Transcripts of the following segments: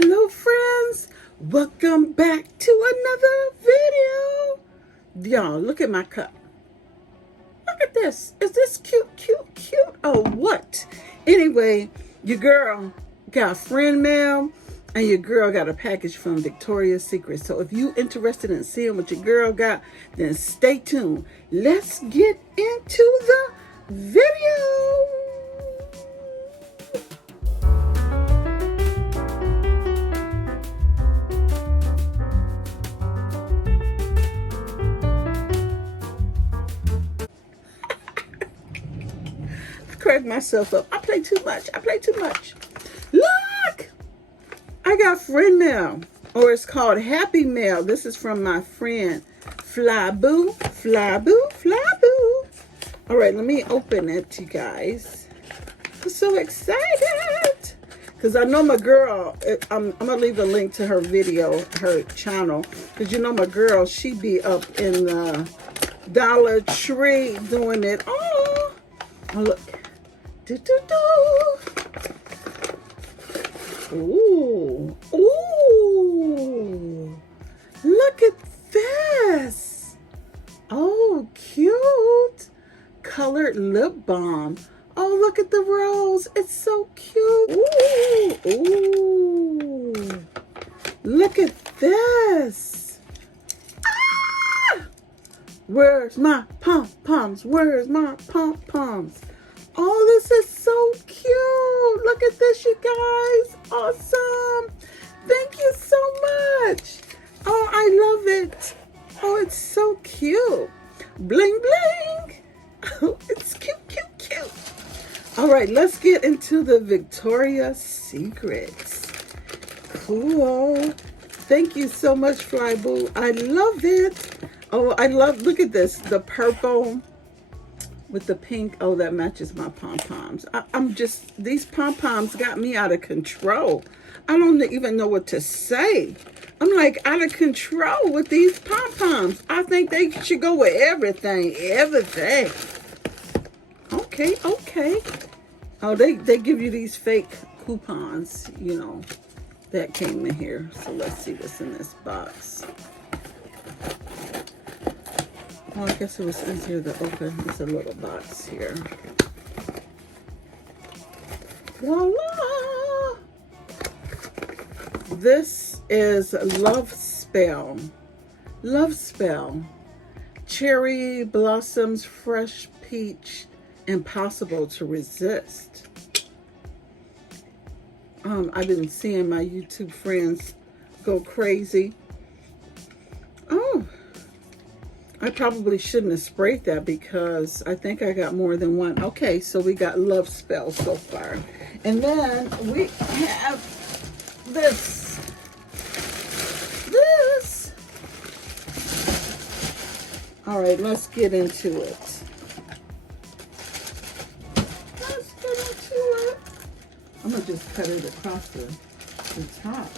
Hello friends, welcome back to another video. Y'all, look at my cup. Look at this. Is this cute, cute, cute or what? Anyway, your girl got friend mail and your girl got a package from Victoria's Secret. So if you interested in seeing what your girl got, then stay tuned. Let's get into the video. Crack myself up. I play too much. Look! I got friend mail, or it's called Happy Mail. This is from my friend Flyboo. All right, let me open it, you guys. I'm so excited because I know my girl. I'm gonna leave a link to her video, her channel, because you know my girl. She be up in the Dollar Tree doing it. Oh look. Ooh, look at this. Oh, cute. Colored lip balm. Oh, look at the rose. It's so cute. Ooh. Look at this. Ah! Where's my pom-poms? Oh, this is so cute. Look at this, you guys. Awesome. Thank you so much. Oh, I love it. Oh, it's so cute. Bling, bling. Oh, it's cute. All right, let's get into the Victoria's Secrets. Cool. Thank you so much, Flyboo. I love it. Oh, look at this. The purple with the pink. Oh, that matches my pom-poms. These pom-poms got me out of control. I don't even know what to say. I'm like out of control with these pom-poms. I think they should go with everything. Okay. Oh, they give you these fake coupons, you know, that came in here. So let's see what's in this box. Well, I guess it was easier to open. There's a little box here. Voila! This is Love Spell. Cherry blossoms, fresh peach, impossible to resist. I've been seeing my YouTube friends go crazy. Oh. I probably shouldn't have sprayed that because I think I got more than one. Okay, so we got Love Spell so far. And then we have this. All right, let's get into it. I'm going to just cut it across the top.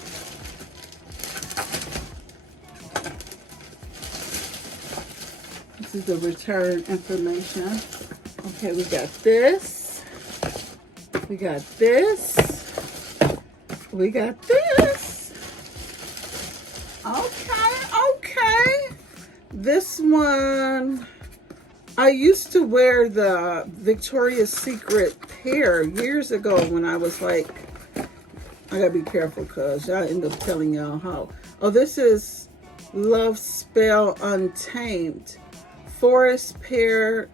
This is the return information. Okay, we got this. We got this. Okay. This one, I used to wear the Victoria's Secret pair years ago when I was like, I gotta be careful because I end up telling y'all how. Oh, this is Love Spell Untamed. Forest pear,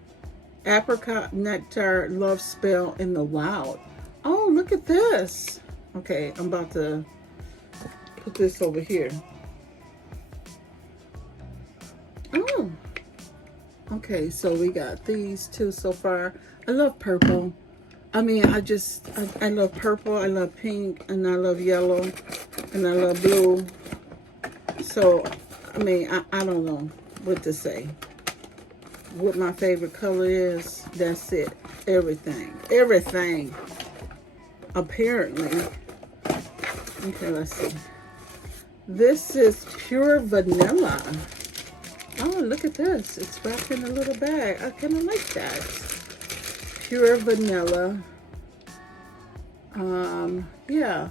apricot nectar, love spell in the wild. Oh, look at this. Okay, I'm about to put this over here. Oh, okay, so we got these two so far. I love purple. I mean, I love purple, I love pink, and I love yellow, and I love blue. So, I mean, I don't know what to say. What my favorite color is, that's it. Everything apparently. Okay, let's see. This is pure vanilla. Oh, look at this. It's wrapped in a little bag. I kind of like that. Pure vanilla. Yeah.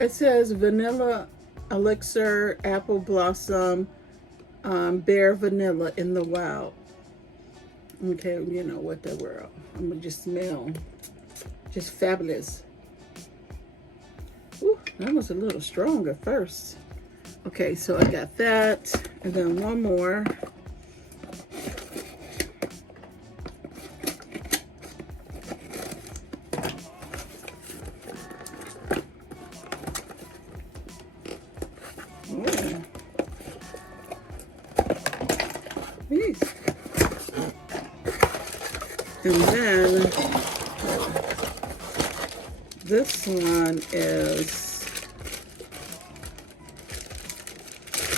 It says vanilla elixir, apple blossom, bare vanilla in the wild. Okay, you know what that word. I'm gonna just smell just fabulous. Ooh, that was a little strong at first. Okay, so I got that, and then one more. Ooh. These. And then this one is,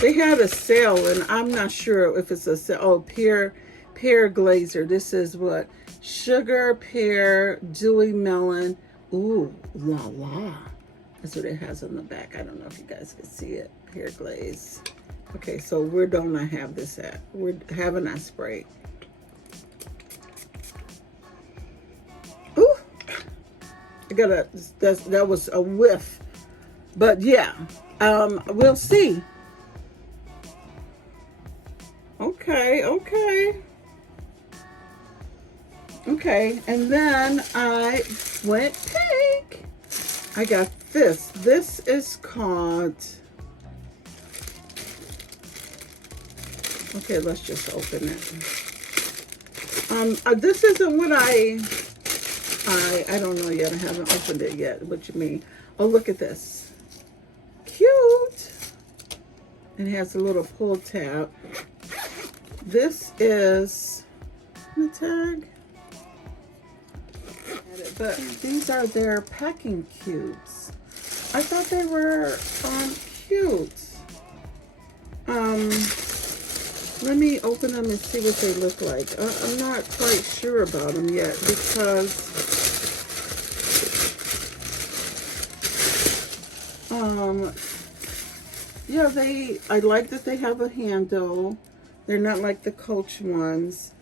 they had a sale, and I'm not sure if it's a sale. Oh, pear glazer. This is what? Sugar, pear, dewy melon. Ooh, la la. That's what it has on the back. I don't know if you guys can see it. Pear glaze. Okay, so where don't I have this at? Where haven't I sprayed? Ooh, I gotta. That was a whiff, but yeah, we'll see. Okay, and then I went pink. I got this. This is called, okay, let's just open it. This isn't what I don't know yet. I haven't opened it yet. What you mean? Oh, look at this. Cute. It has a little pull tab. This is the tag. But these are their packing cubes. I thought they were cute. Let me open them and see what they look like. I'm not quite sure about them yet because yeah, I like that they have a handle. They're not like the Coach ones.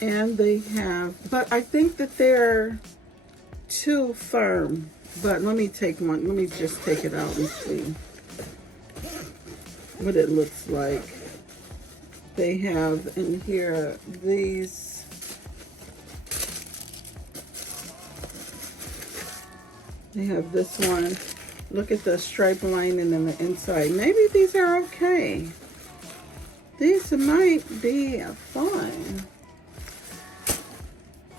And they have, but I think that they're too firm. But let me take one. Let me just take it out and see what it looks like. They have in here these. They have this one. Look at the stripe lining in the inside. Maybe these are okay. These might be fine.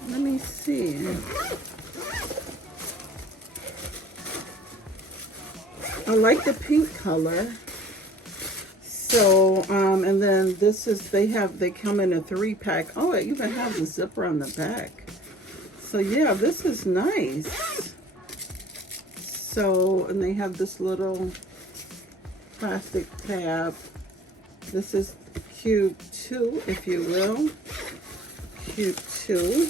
Let me see. I like the pink color. So, and then this is, they come in a 3-pack. Oh, it even has a zipper on the back. So yeah, this is nice. So, and they have this little plastic tab. This is cube 2, if you will. Cube 2.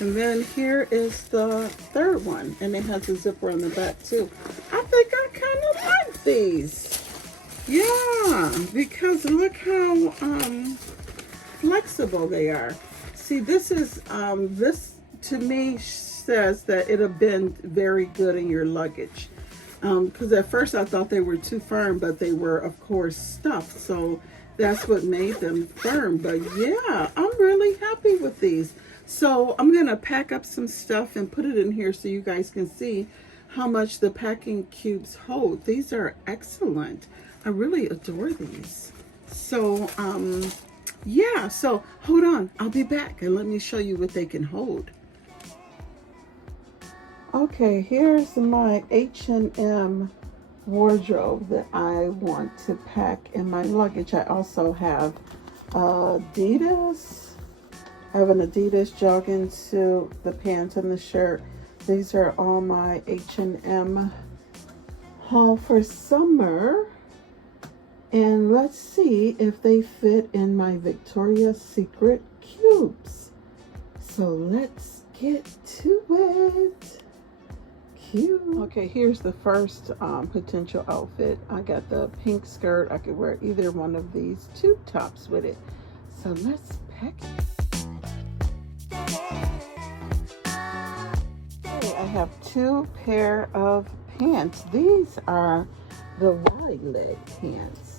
And then here is the third one, and it has a zipper on the back too. I think I kind of like these. Yeah, because look how flexible they are. See, this is this to me says that it'll bend very good in your luggage. Because at first I thought they were too firm, but they were, of course, stuffed. So that's what made them firm. But yeah, I'm really happy with these. So I'm going to pack up some stuff and put it in here so you guys can see how much the packing cubes hold. These are excellent. I really adore these. So, yeah, so hold on. I'll be back and let me show you what they can hold. Okay, here's my H&M wardrobe that I want to pack in my luggage. I also have Adidas. I have an Adidas jogging suit, the pants and the shirt. These are all my H&M haul for summer. And let's see if they fit in my Victoria's Secret cubes. So let's get to it. Cute. Okay, here's the first potential outfit. I got the pink skirt. I could wear either one of these two tops with it. So let's pack it. Okay, I have 2 pair of pants. These are the wide leg pants.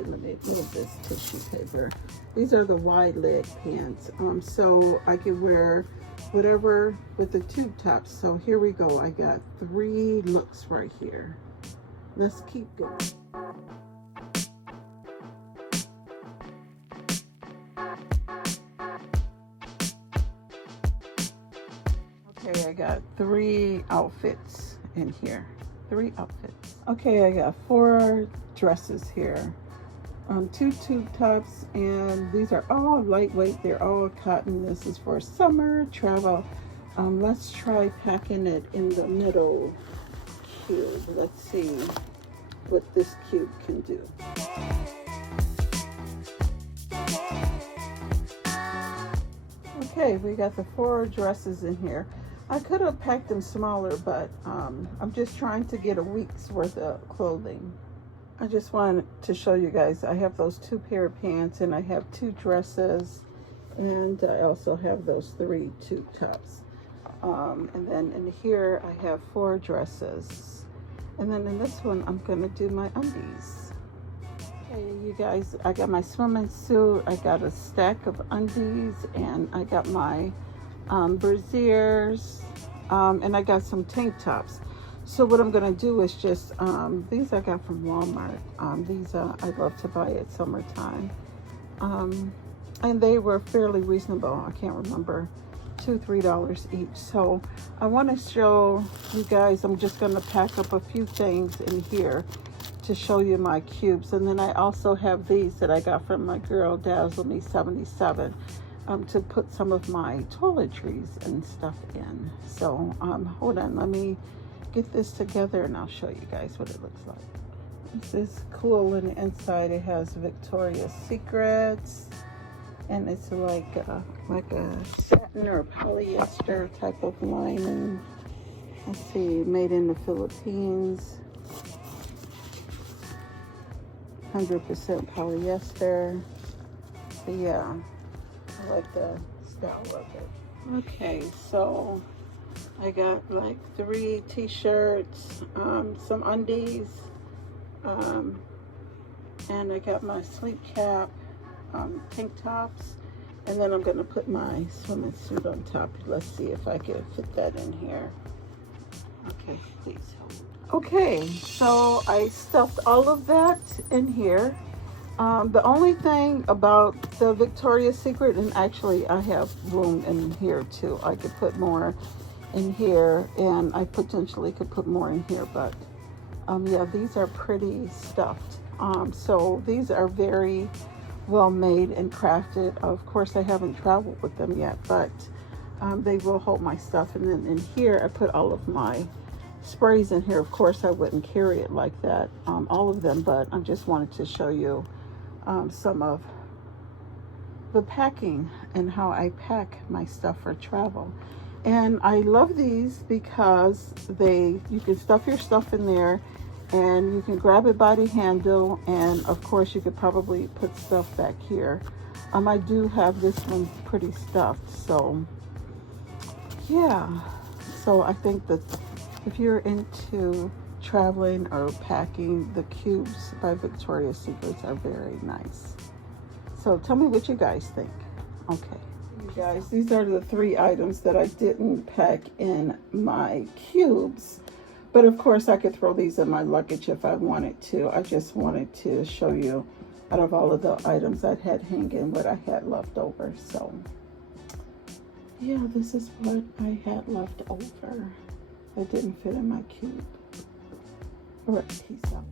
Let me move this tissue paper. These are the wide leg pants. So I can wear whatever with the tube tops. So here we go. I got 3 looks right here. Let's keep going. Okay, I got 3 outfits in here. 3 outfits. Okay, I got 4 dresses here. 2 tube tops, and these are all lightweight. They're all cotton. This is for summer travel. Let's try packing it in the middle cube. Let's see what this cube can do. Okay, we got the 4 dresses in here. I could have packed them smaller, but I'm just trying to get a week's worth of clothing. I just wanted to show you guys, I have those 2 pair of pants, and I have 2 dresses, and I also have those 3 tube tops. And then in here, I have 4 dresses. And then in this one, I'm gonna do my undies. Okay, you guys, I got my swimming suit, I got a stack of undies, and I got my brassieres, and I got some tank tops. So what I'm gonna do is just, these I got from Walmart. These I love to buy at summertime. And they were fairly reasonable. I can't remember, $2, $3 each. So I wanna show you guys, I'm just gonna pack up a few things in here to show you my cubes. And then I also have these that I got from my girl Dazzle Me 77. To put some of my toiletries and stuff in. So hold on, let me get this together and I'll show you guys what it looks like. This is cool. On the inside it has Victoria's Secrets, and it's like a satin or polyester type of lining. Let's see, made in the Philippines, 100% polyester. So yeah, I like the style of it. Okay, so I got like 3 t-shirts, some undies, and I got my sleep cap, tank tops, and then I'm gonna put my swimming suit on top. Let's see if I can fit that in here. Okay, please hold. Okay, so I stuffed all of that in here. The only thing about the Victoria's Secret, and actually I have room in here too. I could put more in here, and I potentially could put more in here, but yeah, these are pretty stuffed. So these are very well made and crafted. Of course, I haven't traveled with them yet, but they will hold my stuff. And then in here, I put all of my sprays in here. Of course, I wouldn't carry it like that, all of them, but I just wanted to show you some of the packing and how I pack my stuff for travel. And I love these because you can stuff your stuff in there, and you can grab it by the handle, and of course you could probably put stuff back here. I do have this one pretty stuffed, so yeah. So I think that if you're into traveling or packing, the cubes by Victoria's Secrets are very nice. So tell me what you guys think. Okay, you guys, these are the 3 items that I didn't pack in my cubes, but of course I could throw these in my luggage if I wanted to. I just wanted to show you, out of all of the items I had hanging, what I had left over. So yeah, this is what I had left over that didn't fit in my cube. All right, peace out.